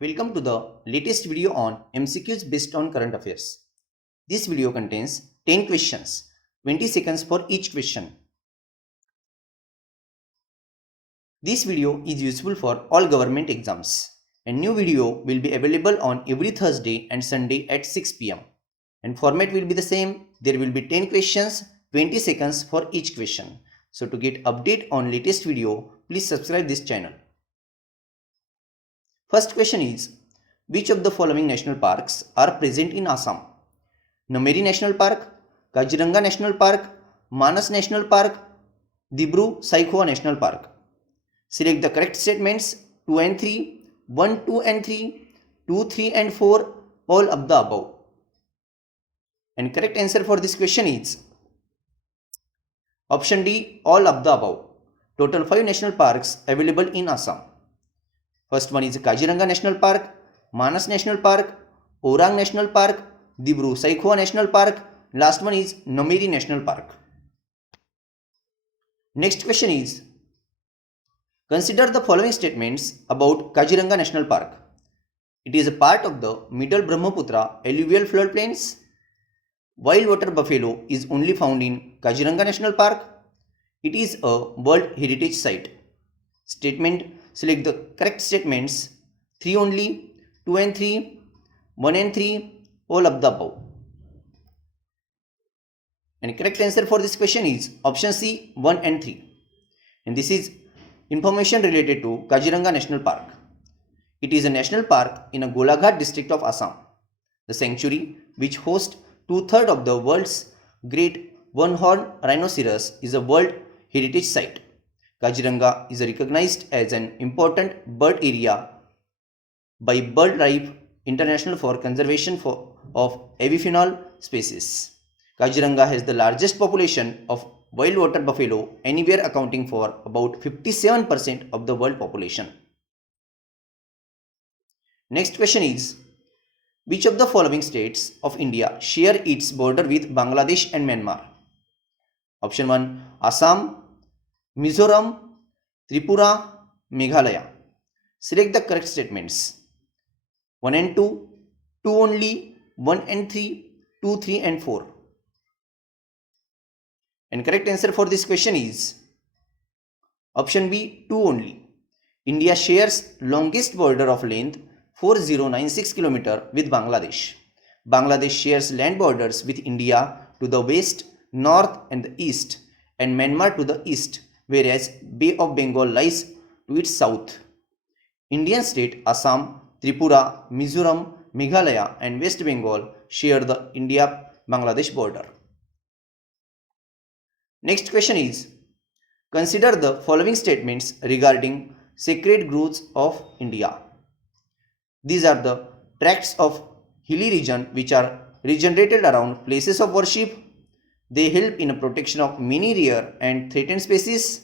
Welcome to the latest video on MCQs based on current affairs. This video contains 10 questions, 20 seconds for each question. This video is useful for all government exams. A new video will be available on every Thursday and Sunday at 6 pm. And format will be the same. There will be 10 questions, 20 seconds for each question. So to get update on latest video, please subscribe this channel. First question is, which of the following national parks are present in Assam? Nameri National Park, Kaziranga National Park, Manas National Park, Dibru-Saikhowa National Park. Select the correct statements 2 and 3, 1, 2 and 3, 2, 3 and 4, all of the above. And correct answer for this question is option D, all of the above. Total 5 national parks available in Assam. First one is Kaziranga National Park, Manas National Park, Orang National Park, Dibru-Saikhowa National Park. Last one is Nameri National Park. Next question is, consider the following statements about Kaziranga National Park. It is a part of the Middle Brahmaputra alluvial floodplains. Wild water buffalo is only found in Kaziranga National Park. It is a World Heritage Site. Statement, select the correct statements 3 only, 2 and 3, 1 and 3, all of the above. And correct answer for this question is option C, 1 and 3. And this is information related to Kaziranga National Park. It is a national park in a Golaghat district of Assam. The sanctuary, which hosts 2/3 of the world's great one-horned rhinoceros, is a World Heritage Site. Kaziranga is recognized as an important bird area by BirdLife International for conservation of avifaunal species. Kaziranga has the largest population of wild water buffalo anywhere, accounting for about 57% of the world population. Next question is, which of the following states of India share its border with Bangladesh and Myanmar? Option 1, Assam, Mizoram, Tripura, Meghalaya. Select the correct statements 1 and 2, 2 only, 1 and 3, 2, 3 and 4. And correct answer for this question is option B, 2 only. India shares longest border of length 4096 km with Bangladesh. Bangladesh shares land borders with India to the west, north and the east, and Myanmar to the east, whereas Bay of Bengal lies to its south. Indian state Assam, Tripura, Mizoram, Meghalaya and West Bengal share the India-Bangladesh border. Next question is, consider the following statements regarding sacred groves of India. These are the tracts of hilly region which are regenerated around places of worship. They help in protection of many rare and threatened species.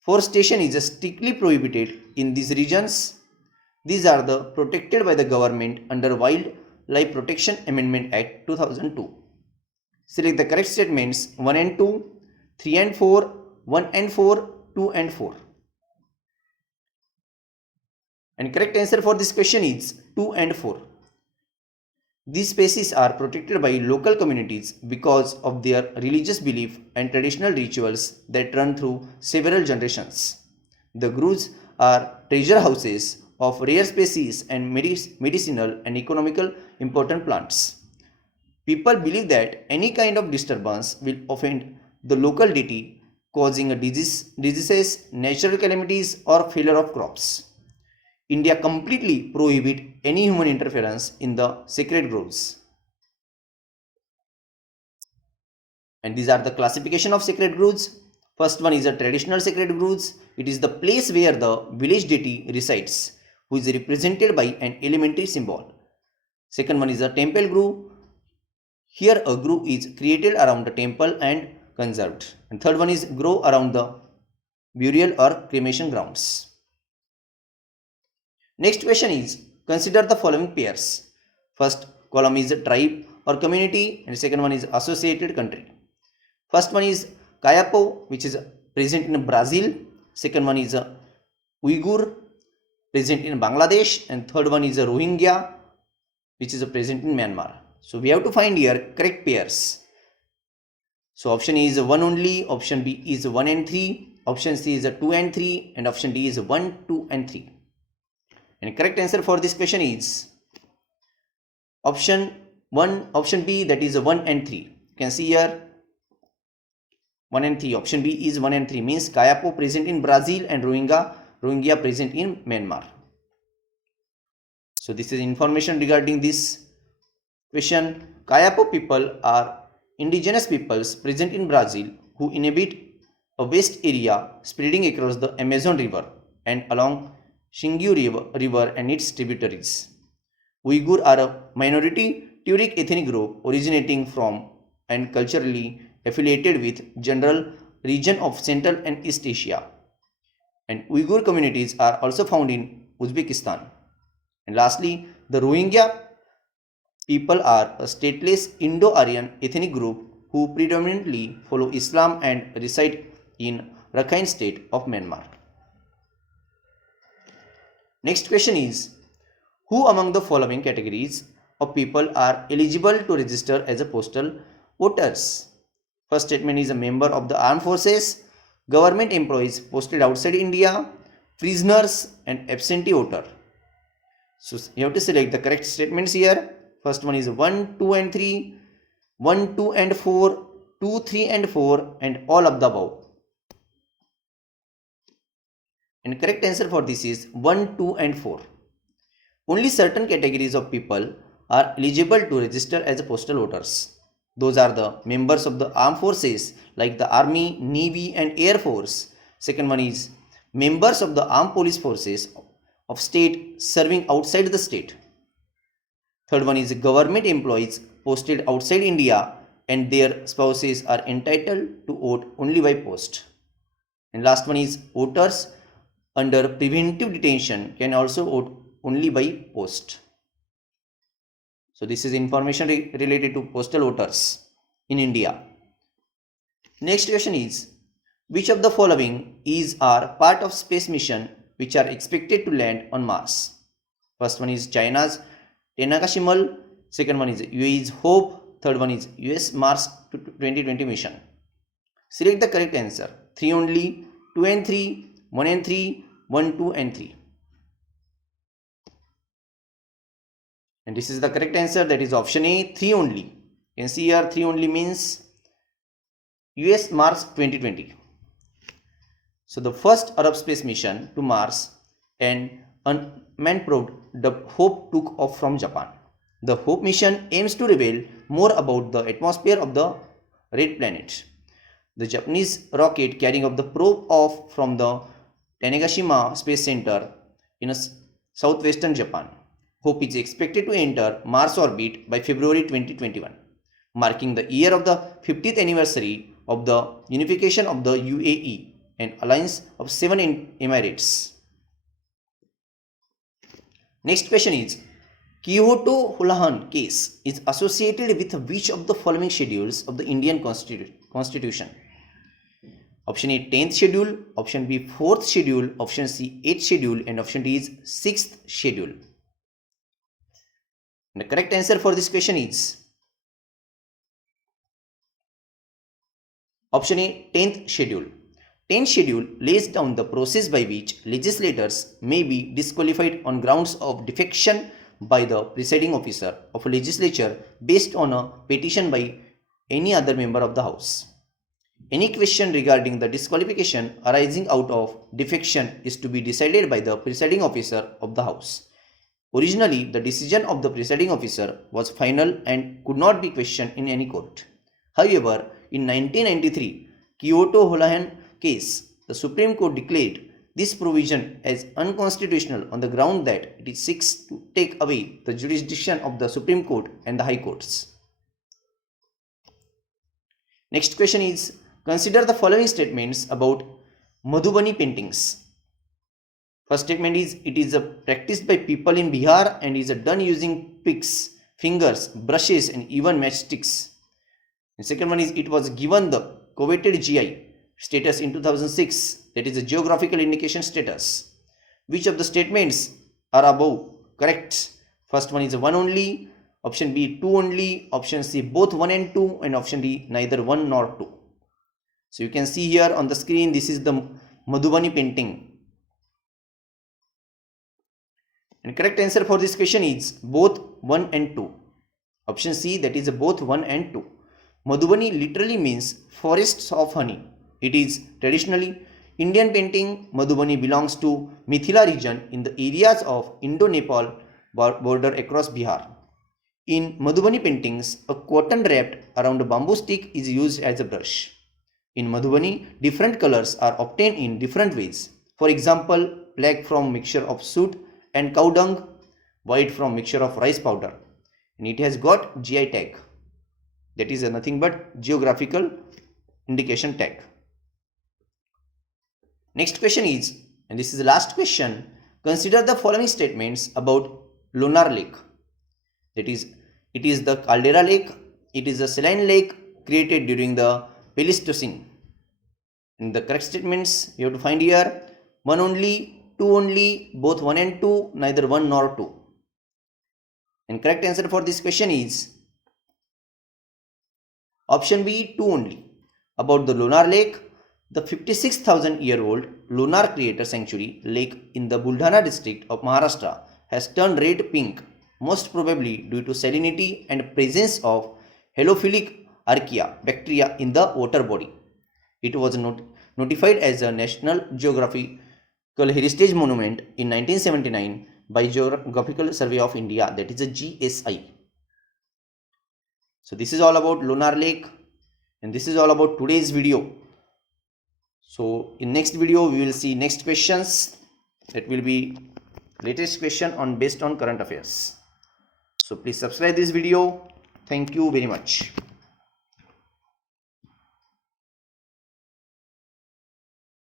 Forestation is strictly prohibited in these regions. These are the protected by the government under Wildlife Protection Amendment Act 2002. Select the correct statements 1 and 2, 3 and 4, 1 and 4, 2 and 4. And correct answer for this question is 2 and 4. These species are protected by local communities because of their religious belief and traditional rituals that run through several generations. The groves are treasure houses of rare species and medicinal and economical important plants. People believe that any kind of disturbance will offend the local deity, causing a diseases, natural calamities or failure of crops. India completely prohibits any human interference in the sacred groves. And these are the classification of sacred groves. First one is a traditional sacred groves. It is the place where the village deity resides, who is represented by an elementary symbol. Second one is a temple grove. Here a grove is created around the temple and conserved. And third one is grow around the burial or cremation grounds. Next question is, consider the following pairs. First column is a tribe or community and second one is associated country. First one is Kayapo, which is present in Brazil. Second one is Uyghur, present in Bangladesh, and third one is a Rohingya, which is present in Myanmar. So we have to find here correct pairs. So option A is 1 only, option B is 1 and 3, option C is 2 and 3, and option D is 1, 2 and 3. And correct answer for this question is option B, that is 1 and 3. You can see here 1 and 3. Option B is 1 and 3, means Kayapo present in Brazil and Rohingya present in Myanmar. So this is information regarding this question. Kayapo people are indigenous peoples present in Brazil who inhabit a vast area spreading across the Amazon River and along Xingu River and its tributaries. Uyghur are a minority Turkic ethnic group originating from and culturally affiliated with general region of Central and East Asia. And Uyghur communities are also found in Uzbekistan. And lastly, the Rohingya people are a stateless Indo-Aryan ethnic group who predominantly follow Islam and reside in Rakhine state of Myanmar. Next question is, who among the following categories of people are eligible to register as a postal voters? First statement is a member of the armed forces, government employees posted outside India, prisoners, and absentee voter. So you have to select the correct statements here. First one is 1, 2 and 3, 1, 2 and 4, 2, 3 and 4, and all of the above. And correct answer for this is 1, 2 and 4. Only certain categories of people are eligible to register as postal voters. Those are the members of the armed forces like the Army, Navy and Air Force. Second one is members of the armed police forces of state serving outside the state. Third one is government employees posted outside India and their spouses are entitled to vote only by post. And last one is voters under preventive detention can also vote only by post. So this is information related to postal voters in India. Next question is, which of the following are part of space mission which are expected to land on Mars? First one is China's Tenagashima, second one is UAE's Hope, third one is US Mars 2020 mission. Select the correct answer. 3 only, 2 and 3, 1 and 3, 1, 2 and 3. And this is the correct answer, that is option A, 3 only. You can see here 3 only means US Mars 2020. So the first Arab space mission to Mars and unmanned probe, the Hope, took off from Japan. The Hope mission aims to reveal more about the atmosphere of the red planet. The Japanese rocket carrying of the probe off from the Tanegashima Space Center in southwestern Japan. Hope is expected to enter Mars orbit by February 2021, marking the year of the 50th anniversary of the unification of the UAE, an alliance of 7 emirates. Next question is, Kyoto-Holohan case is associated with which of the following schedules of the Indian Constitution? Option A, 10th schedule, option B, 4th schedule, option C, 8th schedule, and option D is 6th schedule. And the correct answer for this question is option A, 10th schedule. 10th schedule lays down the process by which legislators may be disqualified on grounds of defection by the presiding officer of a legislature based on a petition by any other member of the House. Any question regarding the disqualification arising out of defection is to be decided by the presiding officer of the House. Originally, the decision of the presiding officer was final and could not be questioned in any court. However, in 1993, Kyoto-Holohan case, the Supreme Court declared this provision as unconstitutional on the ground that it seeks to take away the jurisdiction of the Supreme Court and the High Courts. Next question is, consider the following statements about Madhubani paintings. First statement is, it is practiced by people in Bihar and is done using picks, fingers, brushes and even matchsticks. The second one is, it was given the coveted GI status in 2006, that is a geographical indication status. Which of the statements are above correct? First one is 1 only, option B 2 only, option C both 1 and 2, and option D neither 1 nor 2. So you can see here on the screen, this is the Madhubani painting. And correct answer for this question is both 1 and 2. Option C, that is both 1 and 2. Madhubani literally means forests of honey. It is traditionally Indian painting. Madhubani belongs to Mithila region in the areas of Indo-Nepal border across Bihar. In Madhubani paintings, a cotton wrapped around a bamboo stick is used as a brush. In Madhubani, different colors are obtained in different ways. For example, black from mixture of soot and cow dung, white from mixture of rice powder. And it has got GI tag. That is nothing but geographical indication tag. Next question is, and this is the last question, consider the following statements about Lonar Lake. That is, it is the caldera lake, it is a saline lake created during the Pleistocene. And the correct statements you have to find here: 1 only, 2 only, both 1 and 2, neither 1 nor 2. And correct answer for this question is option B 2 only. About the Lonar Lake, the 56,000-year-old Lonar Creator Sanctuary lake in the Buldhana district of Maharashtra has turned red pink, most probably due to salinity and presence of Halophilic archaea bacteria in the water body. It was notified as a National Geographical Heritage Monument in 1979 by Geographical Survey of India, that is a GSI. So this is all about Lonar Lake, and this is all about today's video. So in next video we will see next questions. That will be latest question on based on current affairs. So please subscribe this video. Thank you very much.